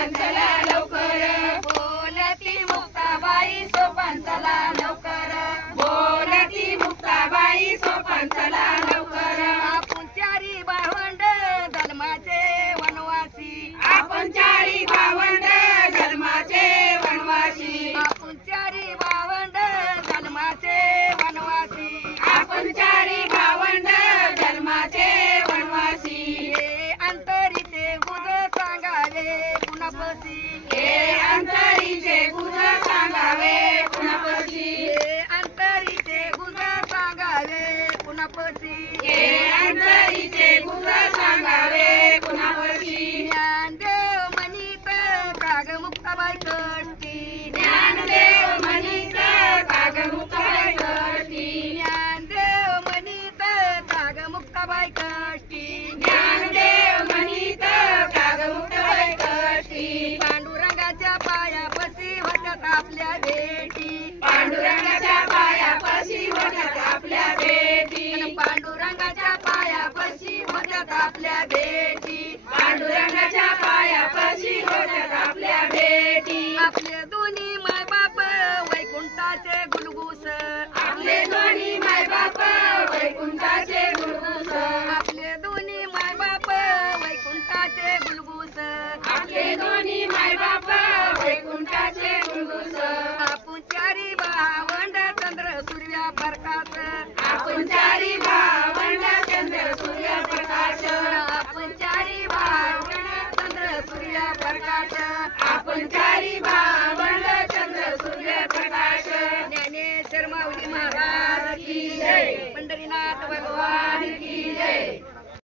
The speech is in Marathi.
सोपान चला लवकर, बोलती मुक्ताबाई सोपान चला लवकर, बोलती मुक्ताबाई सोपान चला लवकर. आपण चारी भावंड धर्माचे वनवासी, आपण चारी भावंड धर्माचे वनवासी, आपण चारी भावंड धर्माचे वनवासी, आपण चारी भावंड धर्माचे वनवासी. हे अंतरीचे गुज सांगावे कुणापसी,